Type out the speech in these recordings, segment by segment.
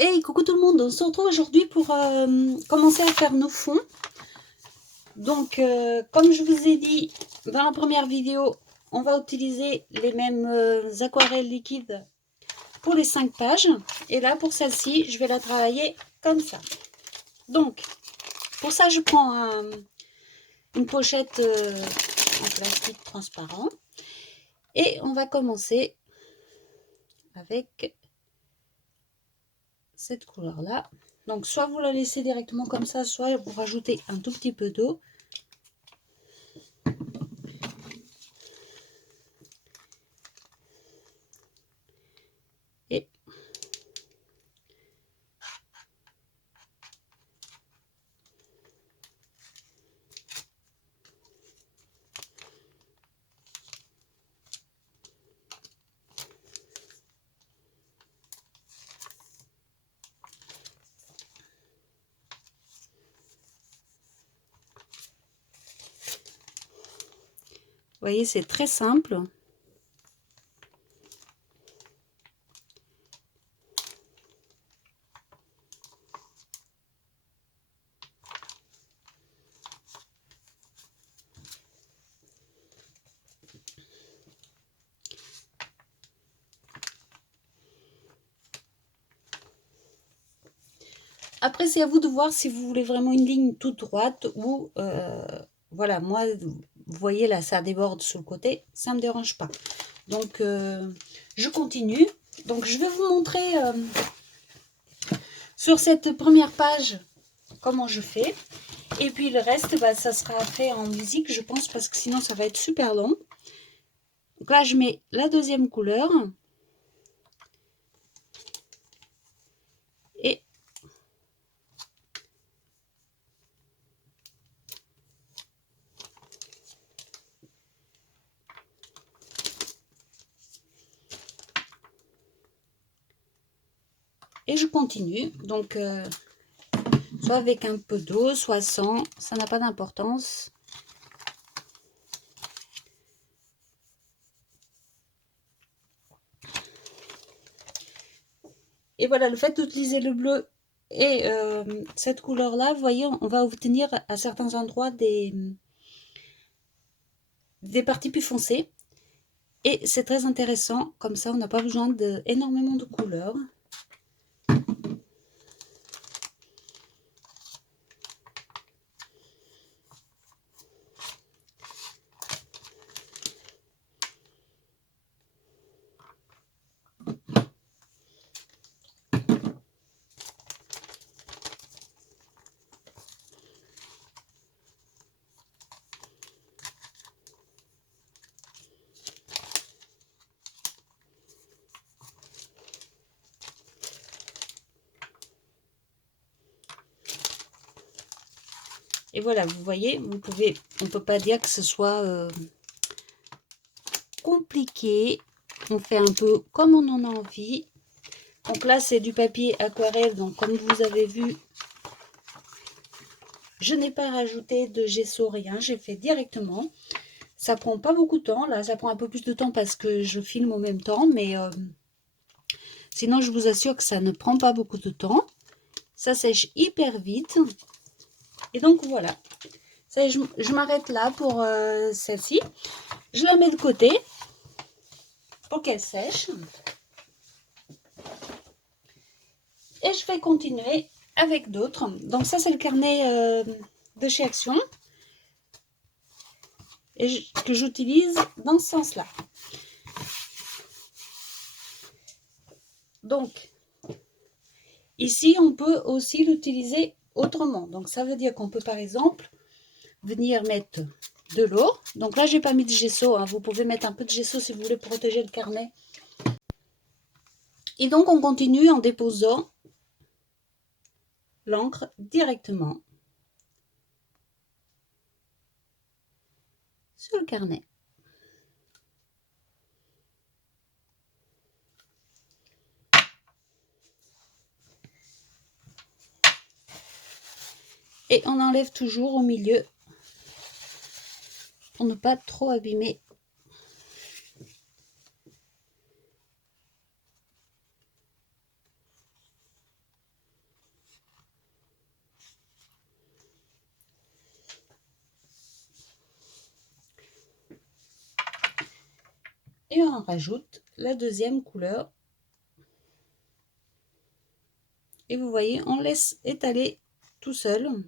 Hey, coucou tout le monde, on se retrouve aujourd'hui pour commencer à faire nos fonds. Donc, comme je vous ai dit dans la première vidéo, on va utiliser les mêmes aquarelles liquides pour les 5 pages. Et là, pour celle-ci, je vais la travailler comme ça. Donc, pour ça, je prends une pochette en plastique transparent. Et on va commencer avec cette couleur-là. Donc, soit vous la laissez directement comme ça, soit vous rajoutez un tout petit peu d'eau. Et vous voyez, c'est très simple. Après, c'est à vous de voir si vous voulez vraiment une ligne toute droite ou voilà, moi, vous voyez là, ça déborde sur le côté, ça ne me dérange pas. Donc, je continue. Donc, je vais vous montrer sur cette première page comment je fais. Et puis le reste, bah, ça sera fait en musique, je pense, parce que sinon, ça va être super long. Donc là, je mets la deuxième couleur. Et je continue. Donc, soit avec un peu d'eau, soit sans, ça n'a pas d'importance. Et voilà, le fait d'utiliser le bleu et cette couleur-là, vous voyez, on va obtenir à certains endroits des parties plus foncées. Et c'est très intéressant, comme ça on n'a pas besoin d'énormément de couleurs. Et voilà, vous voyez, on ne peut pas dire que ce soit compliqué. On fait un peu comme on en a envie. Donc là, c'est du papier aquarelle. Donc comme vous avez vu, je n'ai pas rajouté de gesso, rien. J'ai fait directement. Ça prend pas beaucoup de temps. Là, ça prend un peu plus de temps parce que je filme en même temps. Mais sinon, je vous assure que ça ne prend pas beaucoup de temps. Ça sèche hyper vite. Et donc, voilà. Ça, je m'arrête là pour celle-ci. Je la mets de côté pour qu'elle sèche. Et je vais continuer avec d'autres. Donc ça, c'est le carnet de chez Action. Et que j'utilise dans ce sens-là. Donc, ici, on peut aussi l'utiliser autrement. Donc, ça veut dire qu'on peut, par exemple, venir mettre de l'eau. Donc là, j'ai pas mis de gesso. Hein. Vous pouvez mettre un peu de gesso si vous voulez protéger le carnet. Et donc, on continue en déposant l'encre directement sur le carnet. Et on enlève toujours au milieu pour ne pas trop abîmer. et on rajoute la deuxième couleur. Et vous voyez, on laisse étaler tout seul.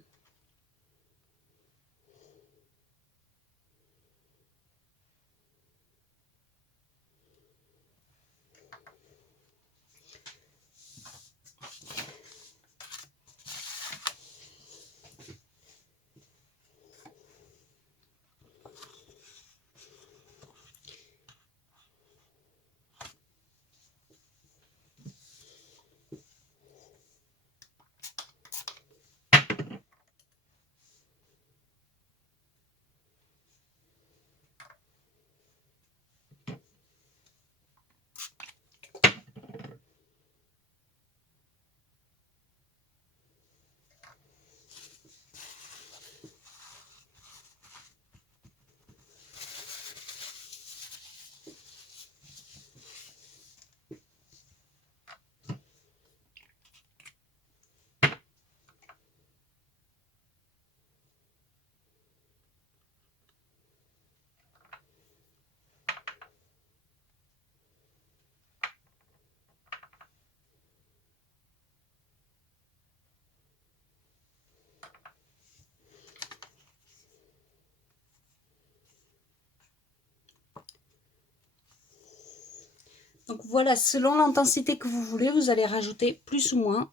Donc voilà, selon l'intensité que vous voulez, vous allez rajouter plus ou moins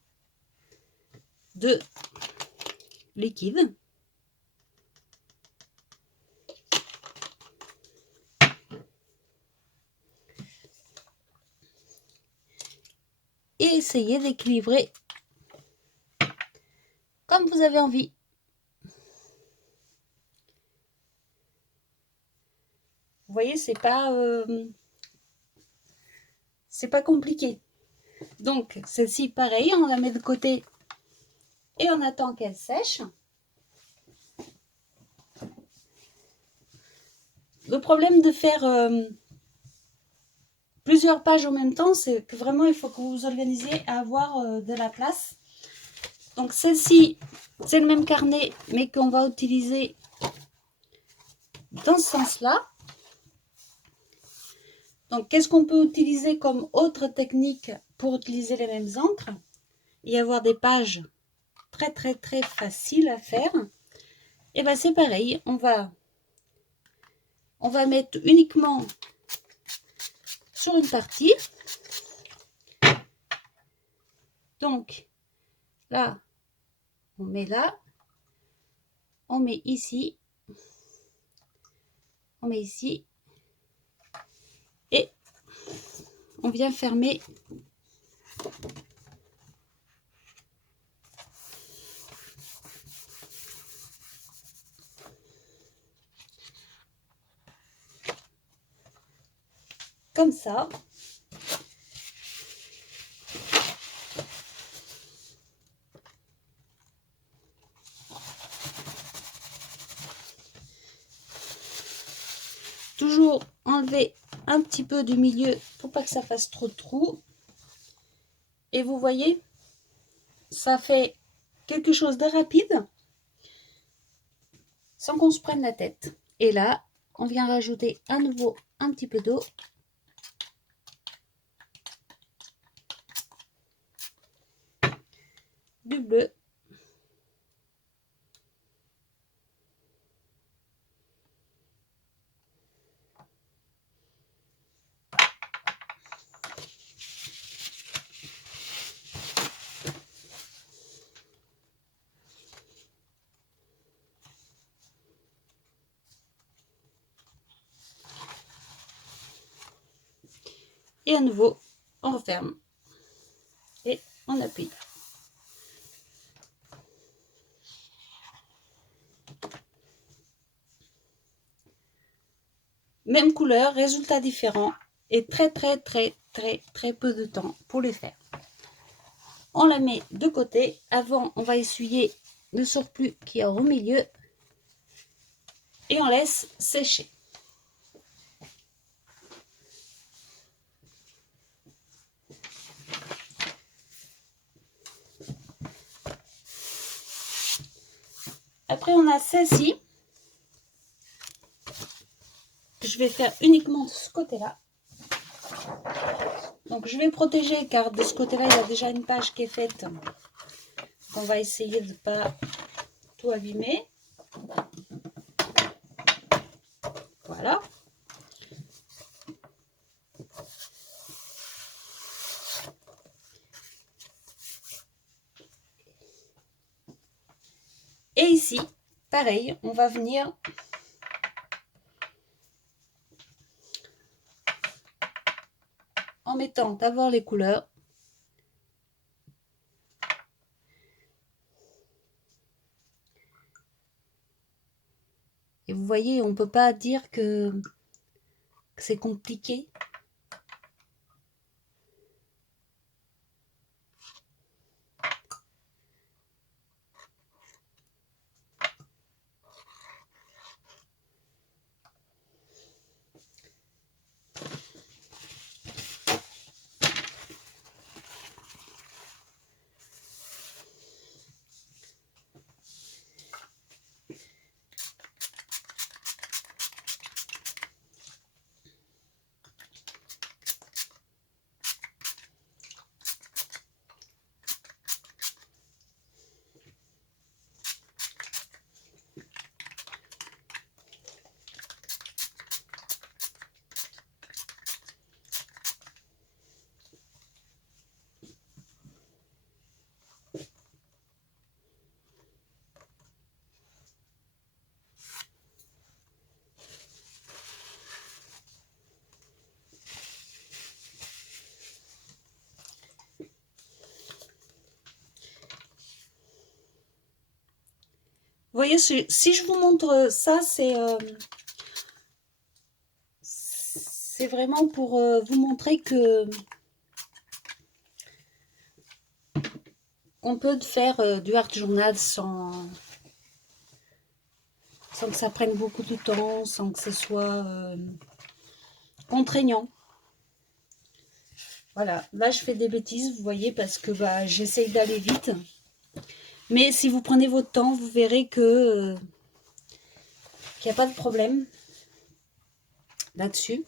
de liquide. Et essayez d'équilibrer comme vous avez envie. Vous voyez, c'est pas compliqué. Donc celle-ci, pareil, on la met de côté et on attend qu'elle sèche. Le problème de faire plusieurs pages en même temps, c'est que vraiment il faut que vous vous organisiez à avoir de la place. Donc celle-ci, c'est le même carnet, mais qu'on va utiliser dans ce sens-là. Donc qu'est-ce qu'on peut utiliser comme autre technique pour utiliser les mêmes encres et avoir des pages très faciles à faire? Et bien c'est pareil, on va mettre uniquement sur une partie. Donc là, on met là, on met ici, on met ici, et on vient fermer comme ça. Toujours enlever un petit peu du milieu pour pas que ça fasse trop de trous. Et vous voyez, ça fait quelque chose de rapide sans qu'on se prenne la tête. Et là, on vient rajouter à nouveau un petit peu d'eau. Du bleu. Et à nouveau, on referme. Et on appuie. Même couleur, résultat différent. Et très peu de temps pour les faire. On la met de côté. Avant, on va essuyer le surplus qui est au milieu. Et on laisse sécher. Après, on a celle-ci. Je vais faire uniquement de ce côté-là. Donc je vais protéger car de ce côté-là, il y a déjà une page qui est faite. On va essayer de ne pas tout abîmer. Voilà. Et ici, pareil, on va venir en mettant d'abord les couleurs. Et vous voyez, on ne peut pas dire que c'est compliqué. Vous voyez, si je vous montre ça, c'est vraiment pour vous montrer que on peut faire du art journal sans que ça prenne beaucoup de temps, sans que ce soit contraignant. Voilà, là je fais des bêtises, vous voyez, parce que bah, j'essaye d'aller vite. Mais si vous prenez votre temps, vous verrez que qu'il n'y a pas de problème là-dessus.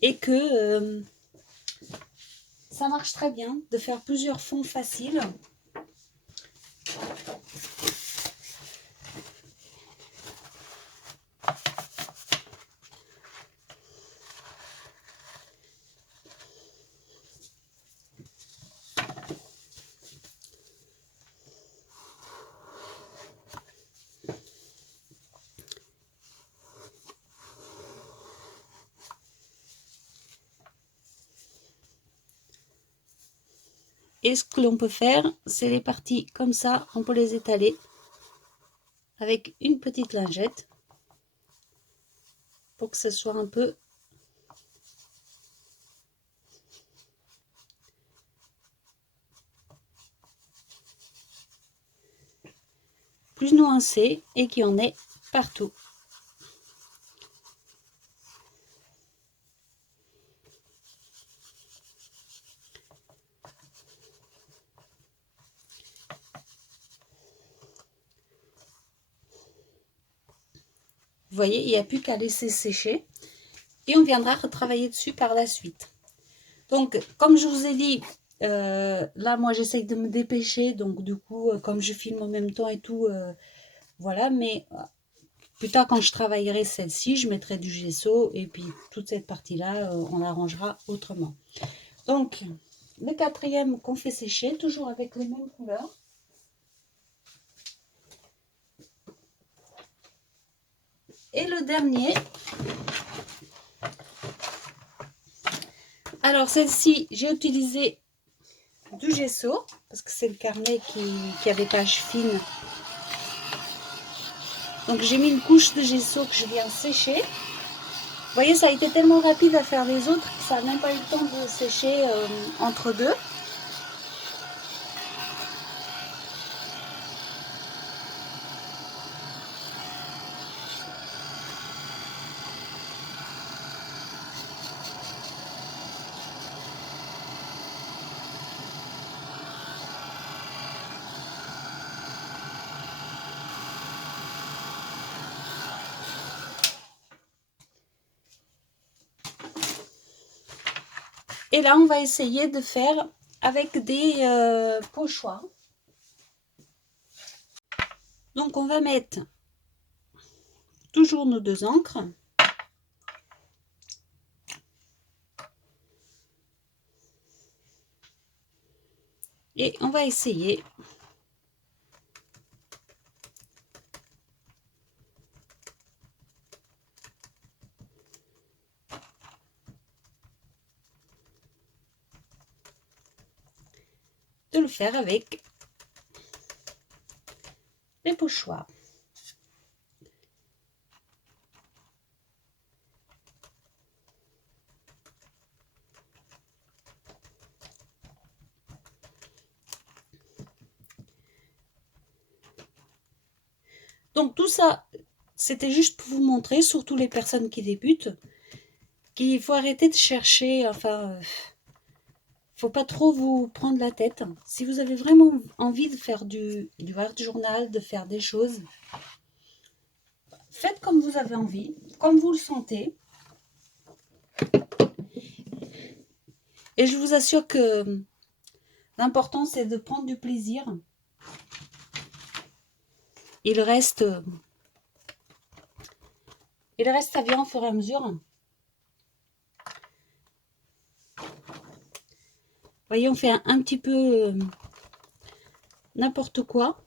Et que ça marche très bien de faire plusieurs fonds faciles. Et ce que l'on peut faire, c'est les parties comme ça, on peut les étaler avec une petite lingette pour que ce soit un peu plus nuancé et qu'il y en ait partout. Vous voyez, il n'y a plus qu'à laisser sécher et on viendra retravailler dessus par la suite. Donc, comme je vous ai dit, là, moi, j'essaye de me dépêcher. Donc, du coup, comme je filme en même temps et tout, voilà. Mais plus tard, quand je travaillerai celle-ci, je mettrai du gesso. Et puis, toute cette partie-là, on l'arrangera autrement. Donc, le quatrième qu'on fait sécher, toujours avec les mêmes couleurs. Et le dernier, alors celle-ci, j'ai utilisé du gesso, parce que c'est le carnet qui avait page fine. Donc j'ai mis une couche de gesso que je viens sécher. Vous voyez, ça a été tellement rapide à faire les autres que ça n'a même pas eu le temps de sécher entre deux. Et là, on va essayer de faire avec des pochoirs. Donc, on va mettre toujours nos 2 encres. Et on va essayer de le faire avec les pochoirs. Donc tout ça, c'était juste pour vous montrer, surtout les personnes qui débutent, qu'il faut arrêter de chercher, enfin, faut pas trop vous prendre la tête. Si vous avez vraiment envie de faire du art journal, de faire des choses, faites comme vous avez envie, comme vous le sentez. Et je vous assure que l'important, c'est de prendre du plaisir. Et le reste, ça vient au fur et à mesure. Vous voyez, on fait un petit peu n'importe quoi.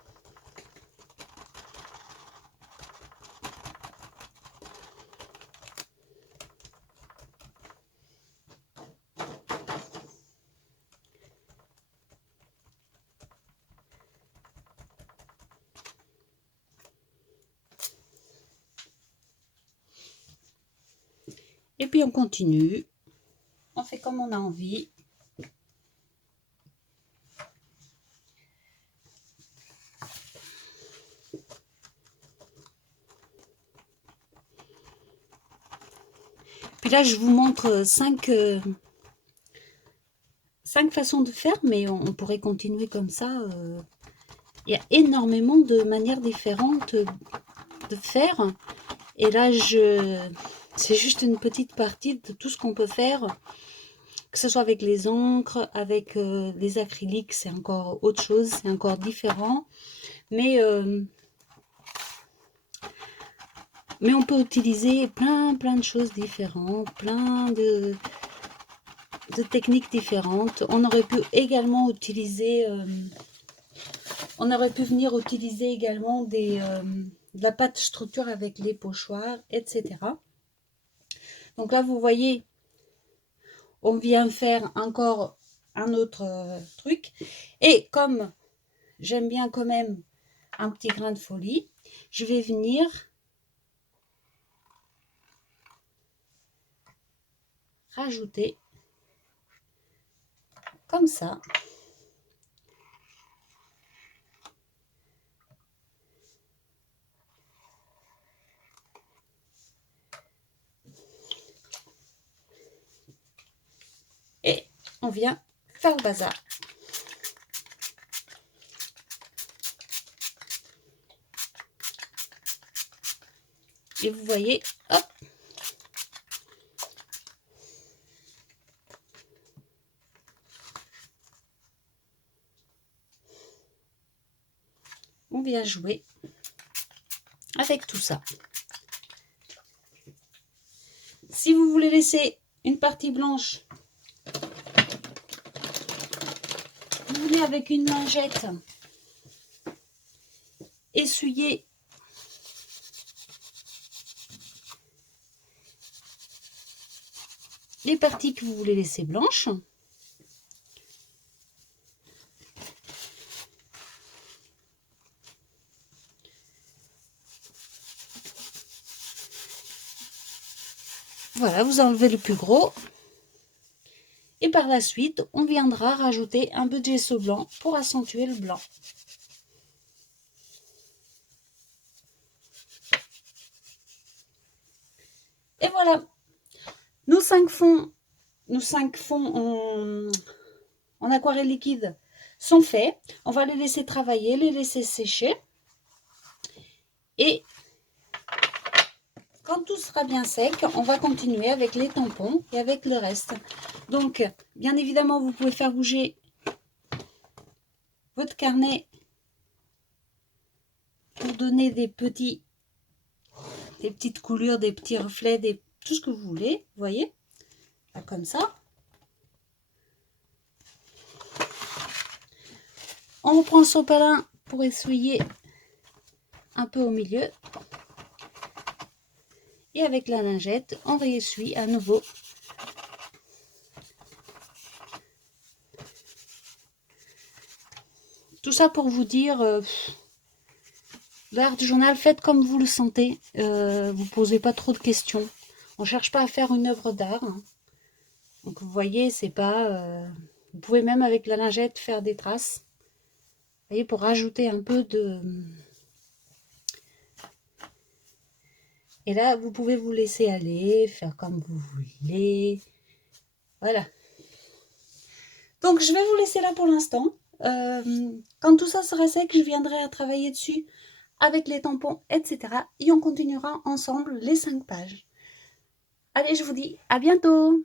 Et puis on continue. On fait comme on a envie. Puis là, je vous montre 5 façons de faire, mais on pourrait continuer comme ça. Il y a énormément de manières différentes de faire. Et là, c'est juste une petite partie de tout ce qu'on peut faire. Que ce soit avec les encres, avec les acryliques, c'est encore autre chose, c'est encore différent. Mais on peut utiliser plein de choses différentes, plein de techniques différentes. On aurait pu également utiliser, on aurait pu venir utiliser également de la pâte structure avec les pochoirs, etc. Donc là, vous voyez, on vient faire encore un autre truc. Et comme j'aime bien quand même un petit grain de folie, je vais venir rajouter comme ça. Et on vient faire le bazar. Et vous voyez, hop, on vient jouer avec tout ça. Si vous voulez laisser une partie blanche, vous venez avec une lingette essuyer les parties que vous voulez laisser blanches. Voilà, vous enlevez le plus gros. Et par la suite, on viendra rajouter un peu de gesso blanc pour accentuer le blanc. Et voilà, nos 5 fonds en aquarelle liquide sont faits. On va les laisser travailler, les laisser sécher. Et quand tout sera bien sec, on va continuer avec les tampons et avec le reste. Donc, bien évidemment, vous pouvez faire bouger votre carnet pour donner des petites coulures, des petits reflets, tout ce que vous voulez, vous voyez, là, comme ça. On reprend le sopalin pour essuyer un peu au milieu. Et avec la lingette, on réessuie à nouveau. Tout ça pour vous dire, l'art du journal, faites comme vous le sentez. Vous posez pas trop de questions. On ne cherche pas à faire une œuvre d'art. Hein. Donc vous voyez, c'est pas... vous pouvez même avec la lingette faire des traces. Vous voyez, pour rajouter un peu de... Et là, vous pouvez vous laisser aller, faire comme vous voulez. Voilà. Donc, je vais vous laisser là pour l'instant. Quand tout ça sera sec, je viendrai à travailler dessus avec les tampons, etc. Et on continuera ensemble les 5 pages. Allez, je vous dis à bientôt!